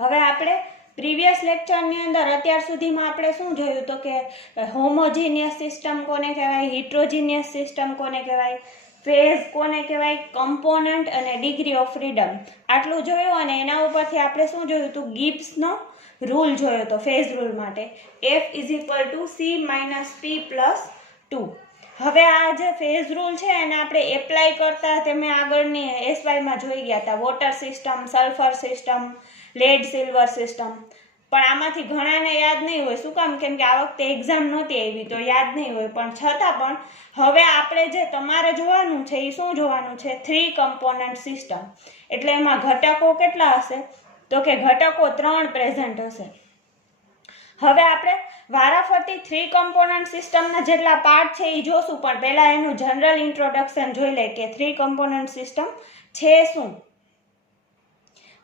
હવે આપણે પ્રીવિયસ લેક્ચરની અંદર અત્યાર સુધીમાં આપણે શું જોયું તો કે હોમોજીનિયસ સિસ્ટમ કોને કહેવાય, હિટ્રોજીનિયસ સિસ્ટમ કોને કહેવાય, ફેઝ કોને કહેવાય, કમ્પોનન્ટ અને ડિગ્રી ઓફ ફ્રીડમ આટલું જોયું. અને એના ઉપરથી આપણે શું જોયું હતું, ગિબ્સનો રૂલ જોયો હતો ફેઝ રૂલ માટે, F = C-P+2. હવે આ જે ફેઝ રૂલ છે એને આપણે એપ્લાય કરતા તમે આગળની એસવાયમાં જોઈ ગયા હતા, water system, sulphur system, lead silver system. પણ આમાંથી ઘણાને યાદ નહીં હોય. શું કામ? કેમ કે આ વખતે એક્ઝામ નહોતી આવી તો યાદ નહીં હોય. પણ છતાં પણ હવે આપણે જે તમારે જોવાનું છે એ શું જોવાનું છે, 3 કમ્પોનન્ટ સિસ્ટમ. એટલે એમાં ઘટકો કેટલા હશે તો કે ઘટકો 3 પ્રેઝન્ટ હશે. હવે આપણે વારાફરતી 3 કમ્પોનન્ટ સિસ્ટમના જેટલા પાર્ટ છે એ જોશું, પણ પહેલાં એનું જનરલ ઇન્ટ્રોડક્શન જોઈ લે કે 3 કમ્પોનન્ટ સિસ્ટમ છે શું.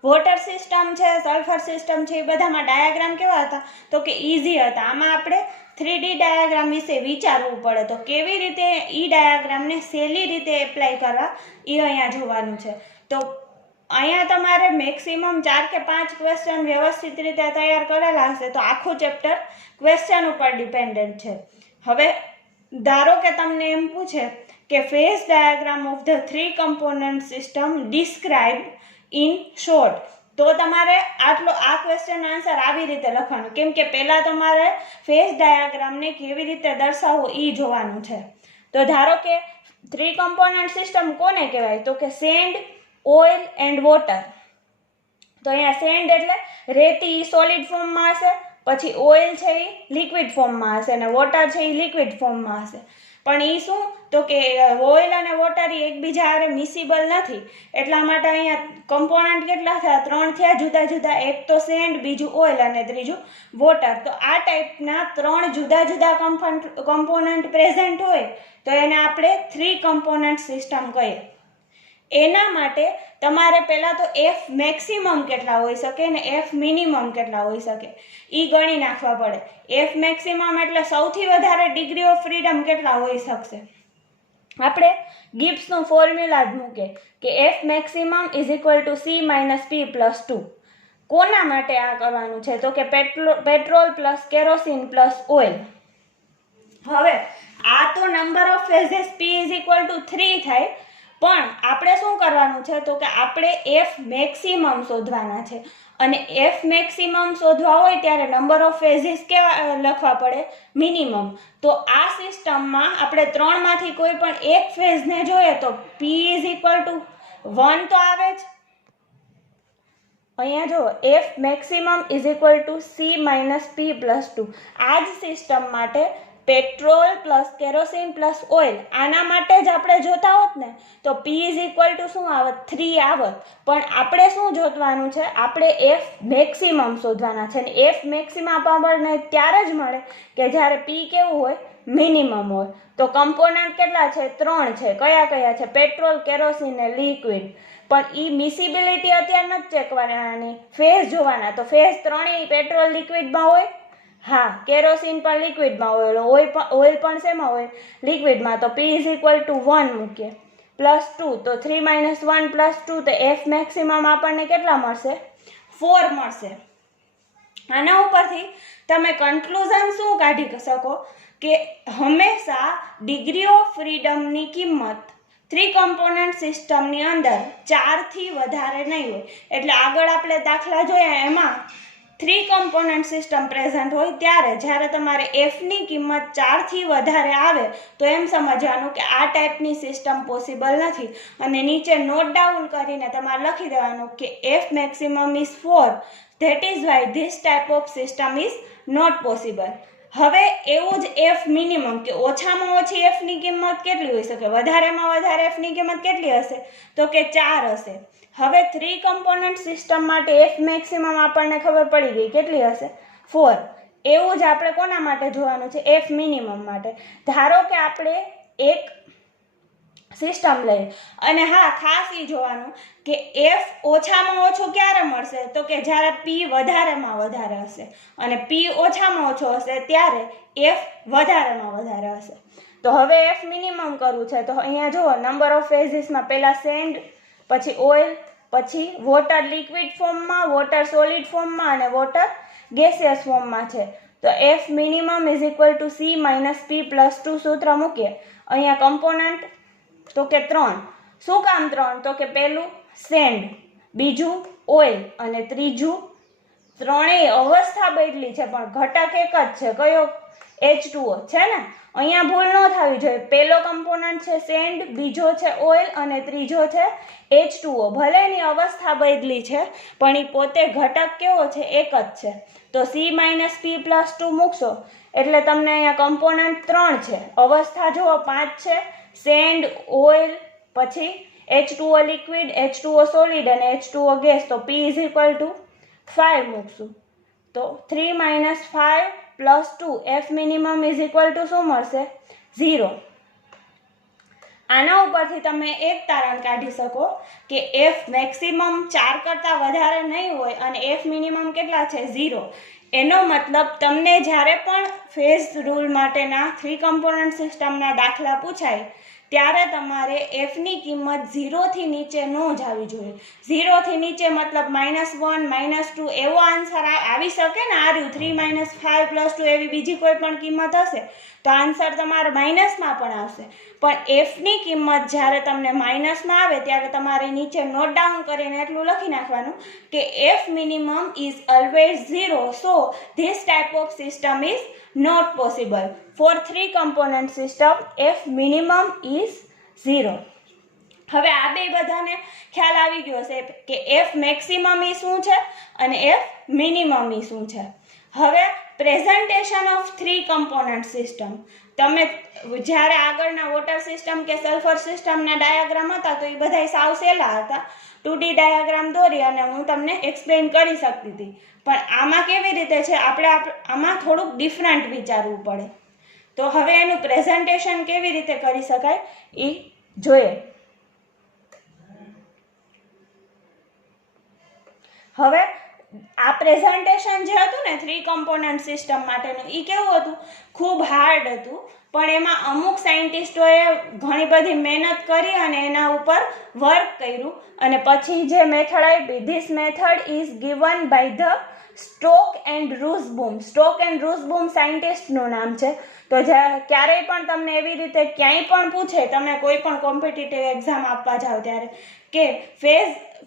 વોટર સિસ્ટમ છે, સલ્ફર સિસ્ટમ છે, એ બધામાં ડાયાગ્રામ કેવા હતા તો કે ઇઝી હતા. આમાં આપણે 3D ડાયાગ્રામ વિશે વિચારવું પડે તો કેવી રીતે એ ડાયાગ્રામને સહેલી રીતે એપ્લાય કરવા એ અહીંયા જોવાનું છે. તો અહીંયા તમારે મેક્સિમમ 4 કે 5 ક્વેશ્ચન વ્યવસ્થિત રીતે તૈયાર કરેલા હશે તો આખું ચેપ્ટર ક્વેશ્ચન ઉપર ડિપેન્ડન્ટ છે. હવે ધારો કે તમને એમ પૂછે કે phase diagram of the 3 component system describe in short, તો તમારે આ ક્વેશ્ચન આન્સર આવી રીતે લખવાનું. કેમ કે પહેલાં તમારે ફેઝ ડાયાગ્રામને કેવી રીતે દર્શાવવો એ જોવાનું છે. તો ધારો કે 3 કમ્પોનન્ટ સિસ્ટમ કોને કહેવાય તો કે સેન્ડ, ઓઇલ એન્ડ વોટર. તો અહીંયા સેન્ડ એટલે રેતી સોલિડ ફોર્મમાં હશે, પછી ઓઇલ છે એ લિક્વિડ ફોર્મમાં હશે અને વોટર છે એ લિક્વિડ ફોર્મમાં હશે. પણ એ શું તો કે ઓઇલ અને વોટર એ એકબીજા હારે મિસિબલ નથી. એટલા માટે અહીંયા કમ્પોનન્ટ કેટલા થયા, 3 થયા જુદા જુદા. એક તો સેન્ડ, બીજું ઓઇલ અને ત્રીજું વોટર. તો આ ટાઈપના 3 જુદા જુદા કમ્પોનન્ટ પ્રેઝન્ટ હોય તો એને આપણે 3 કમ્પોનન્ટ સિસ્ટમ કહીએ. એના માટે તમારે પહેલાં તો F મેક્સિમમ કેટલા હોઈ શકે ને F મિનિમમ કેટલા હોઈ શકે એ ગણી નાખવા પડે. F મેક્સિમમ એટલે સૌથી વધારે ડિગ્રી ઓફ ફ્રીડમ કેટલા હોઈ શકશે. આપણે ગિબ્સનું ફોર્મ્યુલા જ મૂકે કે F મેક્સિમમ = C-P+2. કોના માટે આ કરવાનું છે તો કે petrol plus kerosene plus oil. હવે આ તો નંબર ઓફ ફેઝેસ P = 3 થાય. પણ આપણે શું કરવાનું છે તો કે આપણે F મેક્સિમમ શોધવાના છે. અને F મેક્સિમમ શોધવા હોય ત્યારે નંબર ઓફ ફેઝિસ કેવા લખવા પડે, મિનિમમ. તો આ સિસ્ટમમાં આપણે 3માંથી કોઈ પણ એક ફેઝને જોઈએ તો P = 1 તો આવે જ. અહીંયા જો F મેક્સિમમ = C-P+2. આ જ સિસ્ટમ માટે petrol plus kerosene plus oil આના માટે જ આપણે જોતા હોત ને તો P = શું આવત, 3 આવત. પણ આપણે શું શોધવાનું છે, આપણે F મેક્સિમમ શોધવાના છે. અને F મેક્સિમમ આપણને ત્યારે જ મળે કે જ્યારે P કેવું હોય, મિનિમમ હોય. તો કમ્પોનન્ટ કેટલા છે, 3 છે. કયા કયા છે, પેટ્રોલ, કેરોસીન ને લિક્વિડ. પણ એ મિસિબિલિટી અત્યારે નથી ચેક કરવાની, ફેઝ જોવાના. તો ફેઝ 3 પેટ્રોલ લિક્વિડમાં હોય, હા, કેરોસીન પણ લિક્વિડમાં હોય, ઓઇલ પણ શેમાં હોય, લિક્વિડમાં. તો P = 1 મૂકીએ +2. તો 3 - 1 + 2 તો F મેક્સિમમ આપણને કેટલા મળશે, 4 મળશે. આના ઉપરથી તમે કન્ક્લુઝન શું કાઢી શકો કે હંમેશા ડિગ્રી ઓફ ફ્રીડમની કિંમત 3 કમ્પોનન્ટ સિસ્ટમની અંદર 4 થી વધારે નહીં હોય. એટલે આગળ આપણે દાખલા જોયા એમાં 3 કમ્પોનન્ટ સિસ્ટમ પ્રેઝન્ટ હોય ત્યારે જ્યારે તમારે Fની કિંમત 4 થી વધારે આવે તો એમ સમજવાનું કે આ ટાઈપની સિસ્ટમ પોસિબલ નથી. અને નીચે નોટ ડાઉન કરીને તમારે લખી દેવાનું કે F maximum is 4. That is why this type of system is not possible. હવે એવું જ F મિનિમમ કે ઓછામાં ઓછી Fની કિંમત કેટલી હોઈ શકે, વધારેમાં વધારે Fની કિંમત કેટલી હશે તો કે 4 હશે. હવે 3 કમ્પોનન્ટ સિસ્ટમ માટે F મેક્સિમમ આપણને ખબર પડી ગઈ કેટલી હશે, 4. એવું જ આપણે કોના માટે જોવાનું છે, F મિનિમમ માટે. ધારો કે આપણે એક સિસ્ટમ લઈએ અને હા ખાસ એ જોવાનું કે F ઓછામાં ઓછું ક્યારે મળશે તો કે જ્યારે P વધારેમાં વધારે હશે અને P ઓછામાં ઓછો હશે ત્યારે F વધારેમાં વધારે હશે. તો હવે F મિનિમમ કરવું છે તો અહીંયા જુઓ નંબર ઓફ ફેઝિસમાં પહેલાં સેન્ડ, પછી ઓઇલ, પછી વોટર લિક્વિડ ફોર્મમાં, વોટર સોલિડ ફોર્મમાં અને વોટર ગેસિયસ ફોર્મમાં છે. તો F minimum is equal to C minus P plus 2 સૂત્ર મૂકીએ. અહીંયા કમ્પોનન્ટ તો કે 3. શું કામ 3? તો કે પહેલું સેન્ડ, બીજું ઓઇલ અને ત્રીજું, ત્રણેય અવસ્થા બદલી છે પણ ઘટક એક જ છે. કયો? H2O છે ને. અહીંયા ભૂલ ન થવી જોઈએ. પહેલો કમ્પોનન્ટ છે સેન્ડ, બીજો છે ઓઇલ અને ત્રીજો છે H2O. ભલે એની અવસ્થા બદલી છે પણ એ પોતે ઘટક કેવો છે? એક જ છે. તો C માઇનસ P પ્લસ 2 મૂકશો એટલે તમને અહીંયા કમ્પોનન્ટ 3 છે, અવસ્થા જુઓ 5 છે, સેન્ડ, ઓઇલ, પછી H2O લિક્વિડ, H2O સોલિડ અને H2O ગેસ. તો P ઇઝ ઇક્વલ ટુ 5 મૂકશું. તો 3 minus 5 plus 2 F minimum is equal to શું મળશે? 0. આના ઉપરથી તમે એક તારણ કાઢી શકો કે F મેક્સિમમ 4 કરતાં વધારે નહીં હોય અને F મિનિમમ કેટલા છે? 0. એનો મતલબ તમને જ્યારે પણ ફેઝ રૂલ માટેના 3 કમ્પોનન્ટ સિસ્ટમના દાખલા પૂછાય ત્યારે તમારે Fની કિંમત 0થી નીચે ન જવી જોઈએ. 0થી નીચે મતલબ -1, -2 એવો આન્સર આવી શકે ને. આર્યું 3 માઇનસ 5 પ્લસ 2 એવી બીજી કોઈ પણ કિંમત હશે તો આન્સર તમારે માઇનસમાં પણ આવશે. પણ Fની કિંમત જ્યારે તમને માઇનસમાં આવે ત્યારે તમારે નીચે નોટ ડાઉન કરીને એટલું લખી નાખવાનું કે F minimum is always 0. So this type of system is not possible. For 3 component system, F minimum is 0. હવે આ બે બધાને ખ્યાલ આવી ગયો છે કે F મેક્સિમમ ઈ શું છે અને F મિનિમમ ઈ શું છે. હવે પ્રેઝન્ટેશન ઓફ 3 કમ્પોનન્ટ સિસ્ટમ. તમે જ્યારે આગળના વોટર સિસ્ટમ કે સલ્ફર સિસ્ટમના ડાયાગ્રામ હતા તો એ બધા સાવ સહેલા હતા. 2D ડાયાગ્રામ દોરી અને હું તમને એક્સપ્લેન કરી શકતી હતી. પણ આમાં કેવી રીતે છે? આપણે આમાં થોડુંક ડિફરન્ટ વિચારવું પડે. તો હવે એનું પ્રેઝન્ટેશન કેવી રીતે કરી શકાય એ જોઈએ. હવે આ પ્રેઝન્ટેશન જે હતું ને 3 કમ્પોનન્ટ સિસ્ટમ માટેનું એ કેવું હતું? ખૂબ હાર્ડ હતું. પણ એમાં અમુક સાયન્ટિસ્ટોએ ઘણી બધી મહેનત કરી અને એના ઉપર વર્ક કર્યું અને પછી જે મેથડ આપી, this method is given by the stock and Rusboom. Stock and Rusboom સાયન્ટિસ્ટનું નામ છે. તો ક્યારેય પણ તમને એવી રીતે ક્યાંય પણ પૂછે, તમે કોઈ પણ કોમ્પિટિટિવ એક્ઝામ આપવા જાઓ ત્યારે, કે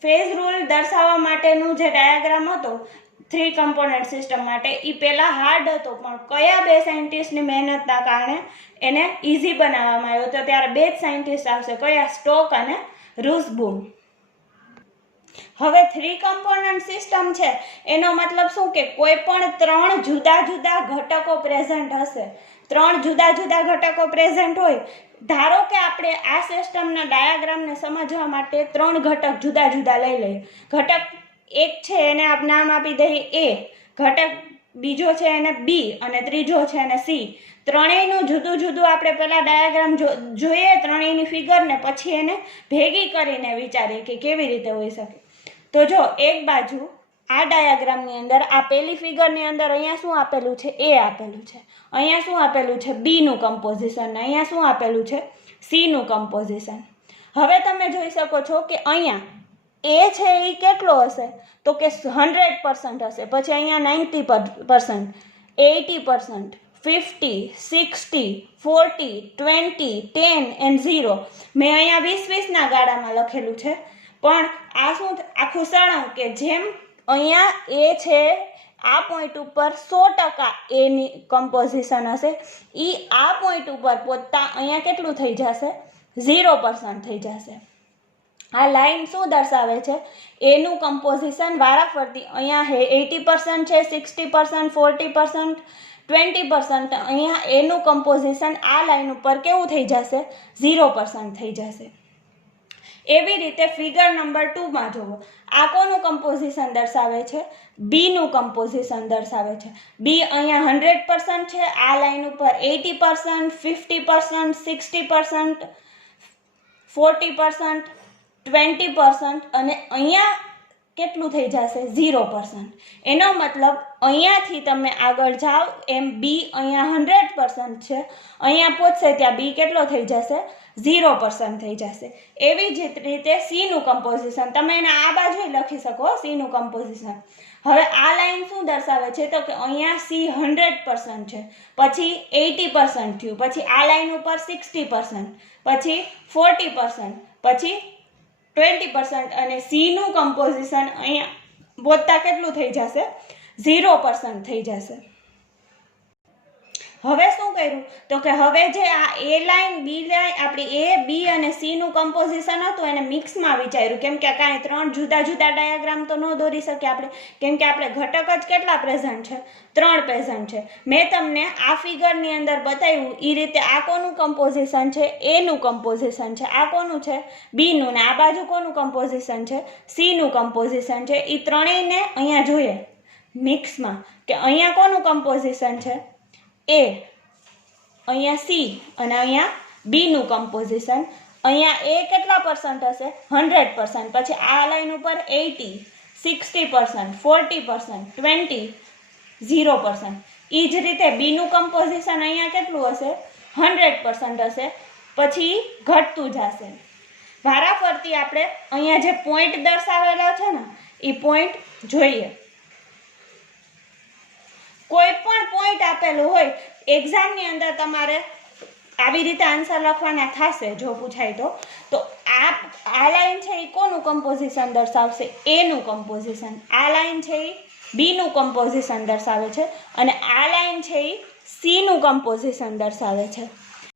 ફેઝ રૂલ દર્શાવવા માટેનું જે ડાયાગ્રામ હતો 3 કમ્પોનન્ટ સિસ્ટમ માટે એ પહેલાં હાર્ડ હતો પણ કયા બે સાયન્ટિસ્ટની મહેનતના કારણે એને ઇઝી બનાવવામાં આવ્યો તો ત્યારે બે જ સાયન્ટિસ્ટ આવશે. કયા? સ્ટોક અને રુસબૂમ. હવે 3 કમ્પોનન્ટ સિસ્ટમ છે એનો મતલબ શું કે કોઈ પણ 3 જુદા જુદા ઘટકો પ્રેઝન્ટ હશે. 3 જુદા જુદા ઘટકો પ્રેઝન્ટ હોય. ધારો કે આપણે આ સિસ્ટમના ડાયાગ્રામને સમજવા માટે 3 ઘટક જુદા જુદા લઈ લઈએ. ઘટક એક છે એને આપણે નામ આપી દઈએ A, ઘટક બીજો છે એને B અને ત્રીજો છે એને C. ત્રણેયનું જુદું જુદું આપણે પહેલાં ડાયાગ્રામ જોઈએ, ત્રણેયની ફિગરને પછી એને ભેગી કરીને વિચારીએ કે કેવી રીતે હોઈ શકે. તો જો એક બાજુ આ ડાયાગ્રામની અંદર આ પહેલી ફિગરની અંદર અહીંયા શું આપેલું છે? A આપેલું છે. અહીંયા શું આપેલું છે? B નું કમ્પોઝિશન. અહીંયા શું આપેલું છે? C નું કમ્પોઝિશન. હવે તમે જોઈ શકો છો કે અહીંયા A છે એ કેટલો હશે? તો કે 100% હશે. પછી અહીંયા 90%, 80%, 50, 60, 40, 20, 10 and 0. મેં અહીંયા 20-20ના ગાળામાં લખેલું છે. પણ આ શું આખું સળંગ કે જેમ અહીંયા A છે આ પોઈન્ટ ઉપર 100% એની કમ્પોઝિશન હશે, એ આ પોઈન્ટ ઉપર પહોંચતા અહીંયા કેટલું થઈ જશે? 0% થઈ જશે. આ લાઈન શું દર્શાવે છે? એનું કમ્પોઝિશન વારાફરતી અહીંયા 80% છે, 60%, 40%, 20%. અહીંયા એનું કમ્પોઝિશન આ લાઈન ઉપર કેવું થઈ જશે? 0% થઈ જશે. એવી રીતે ફિગર નંબર 2માં જુઓ. આ કોનું કમ્પોઝિશન દર્શાવે છે? B નું કમ્પોઝિશન દર્શાવે છે. B અહીંયા 100% છે, આ લાઈન ઉપર 80%, 50%, 60%, 40%, 20% અને અહીંયા કેટલું થઈ જશે 0%. એનો મતલબ અહીંયાથી તમે આગળ જાઓ એમ બી અહીંયા 100% છે, અહીંયા પહોંચશે ત્યાં બી કેટલો થઈ જશે 0% થઈ જશે. એવી જ રીતે સીનું કમ્પોઝિશન તમે એને આ બાજુ લખી શકો સીનું કમ્પોઝિશન. હવે આ લાઈન શું દર્શાવે છે તો કે અહીંયા સી 100% છે, પછી 80% થયું, પછી આ લાઈન ઉપર 60%, પછી 40%, પછી 20% અને સીનું કમ્પોઝિશન અહીંયા બોલતા કેટલું થઈ જશે 0% થઈ જશે. હવે શું કર્યું તો કે હવે જે આ એ લાઈન બી લાઈન આપણી એ બી અને સીનું કમ્પોઝિશન હતું એને મિક્સમાં વિચાર્યું, કેમ કે કાંઈ 3 જુદા જુદા ડાયાગ્રામ તો ન દોરી શકીએ આપણે, કેમ કે આપણે ઘટક જ કેટલા પ્રેઝન્ટ છે 3 પ્રેઝન્ટ છે. મેં તમને આ ફિગરની અંદર બતાવ્યું એ રીતે આ કોનું કમ્પોઝિશન છે એનું કમ્પોઝિશન છે, આ કોનું છે બીનું, ને આ બાજુ કોનું કમ્પોઝિશન છે સીનું કમ્પોઝિશન છે. એ ત્રણેયને અહીંયા જોઈએ મિક્સમાં કે અહીંયા કોનું કમ્પોઝિશન છે એ, અહીંયા સી અને અહીંયા બીનું કમ્પોઝિશન. અહીંયા એ કેટલા પર્સન્ટ હશે 100%, પછી આ લાઈન ઉપર 80, 60%, 40%, 20, 0%. એ જ રીતે બીનું કમ્પોઝિશન અહીંયા કેટલું હશે 100% હશે, પછી ઘટતું જશે. વારાફરતી આપણે અહીંયા જે પોઈન્ટ દર્શાવેલા છે ને એ પોઈન્ટ જોઈએ. કોઈ પણ પોઈન્ટ આપેલું હોય એક્ઝામની અંદર તમારે આવી રીતે આન્સર લખવાના થશે જો પૂછાય તો આ લાઈન છે એ કોનું કમ્પોઝિશન દર્શાવશે એનું કમ્પોઝિશન, આ લાઈન છે એ બીનું કમ્પોઝિશન દર્શાવે છે અને આ લાઈન છે એ સીનું કમ્પોઝિશન દર્શાવે છે.